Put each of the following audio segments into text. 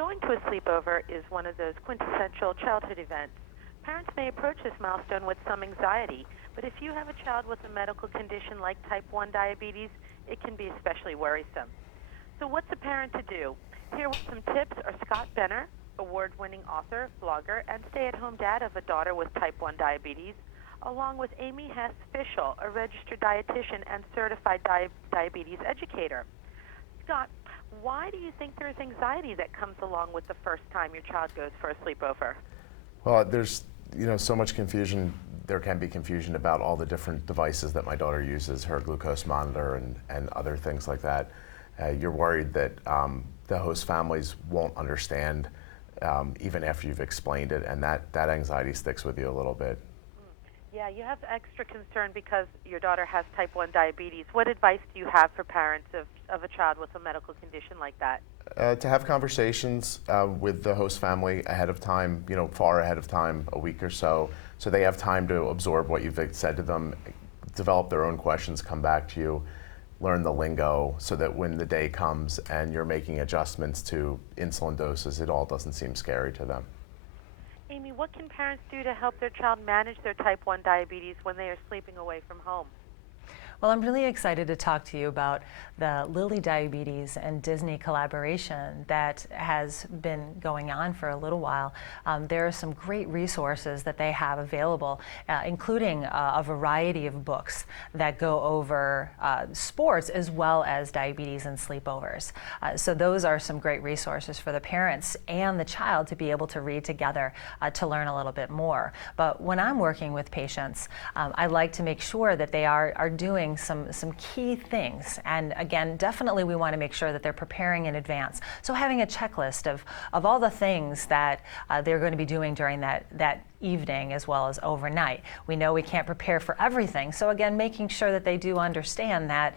Going to a sleepover is one of those quintessential childhood events. Parents may approach this milestone with some anxiety, but if you have a child with a medical condition like type 1 diabetes, it can be especially worrisome. So what's a parent to do? Here with some tips are Scott Benner, award-winning author, blogger, and stay-at-home dad of a daughter with type 1 diabetes, along with Amy Hess-Fischel, a registered dietitian and certified diabetes educator. Scott, why do you think there's anxiety that comes along with the first time your child goes for a sleepover? Well, there's so much confusion. There can be confusion about all the different devices that my daughter uses, her glucose monitor and other things like that. You're worried that the host families won't understand even after you've explained it, and that anxiety sticks with you a little bit. Yeah, you have extra concern because your daughter has type 1 diabetes. What advice do you have for parents of a child with a medical condition like that? To have conversations with the host family ahead of time, far ahead of time, a week or so they have time to absorb what you've said to them, develop their own questions, come back to you, learn the lingo, so that when the day comes and you're making adjustments to insulin doses, it all doesn't seem scary to them. Amy, what can parents do to help their child manage their type 1 diabetes when they are sleeping away from home? Well, I'm really excited to talk to you about the Lilly Diabetes and Disney collaboration that has been going on for a little while. There are some great resources that they have available, including a variety of books that go over sports as well as diabetes and sleepovers. So those are some great resources for the parents and the child to be able to read together to learn a little bit more. But when I'm working with patients, I like to make sure that they are doing some key things. And again, definitely we want to make sure that they're preparing in advance. So having a checklist of all the things that they're going to be doing during that evening as well as overnight. We know we can't prepare for everything. So again, making sure that they do understand that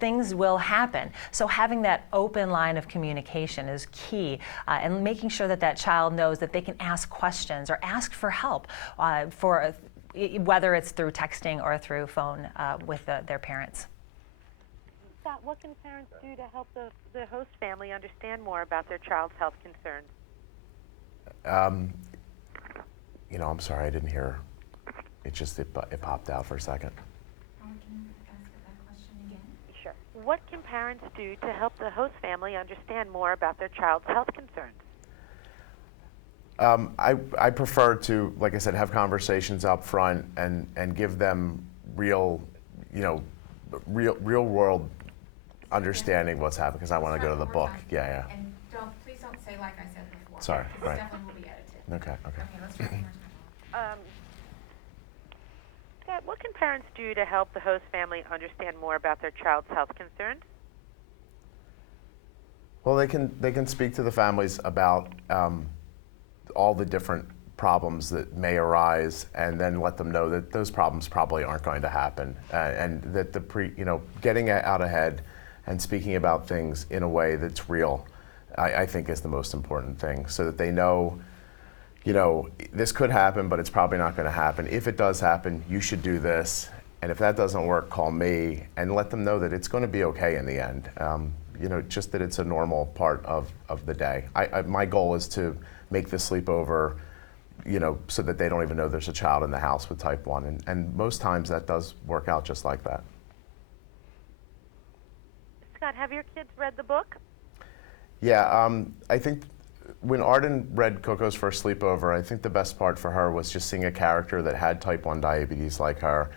things will happen. So having that open line of communication is key, and making sure that child knows that they can ask questions or ask for help whether it's through texting or through phone with their parents. Scott, what can parents do to help the host family understand more about their child's health concerns? I'm sorry, I didn't hear. It popped out for a second. Can you ask that question again? Sure. What can parents do to help the host family understand more about their child's health concerns? I prefer to, like I said, have conversations up front and give them real world understanding of what's happening, because I want to go to the book. Yeah. And please don't say like I said before. Sorry. This Right. definitely will be edited. Okay. Okay, let's try one more time. Scott, what can parents do to help the host family understand more about their child's health concerns? Well, they can speak to the families about all the different problems that may arise, and then let them know that those problems probably aren't going to happen, and that getting out ahead and speaking about things in a way that's real, I think is the most important thing, so that they know, this could happen, but it's probably not going to happen. If it does happen, you should do this, and if that doesn't work, call me, and let them know that it's going to be okay in the end. Just that it's a normal part of the day. My goal is to make the sleepover, so that they don't even know there's a child in the house with type 1. And most times that does work out just like that. Scott, have your kids read the book? Yeah, I think when Arden read Coco's first sleepover, I think the best part for her was just seeing a character that had type 1 diabetes like her,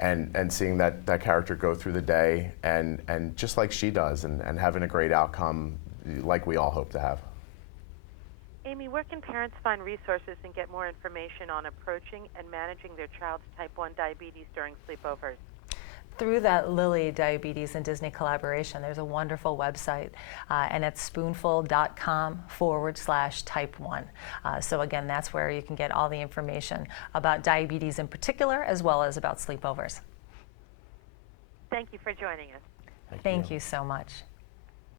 and seeing that character go through the day and just like she does, and having a great outcome like we all hope to have. Amy, where can parents find resources and get more information on approaching and managing their child's type 1 diabetes during sleepovers? Through that Lilly Diabetes and Disney collaboration, there's a wonderful website, and it's spoonful.com/type1. So again, that's where you can get all the information about diabetes in particular, as well as about sleepovers. Thank you for joining us. Thank you so much.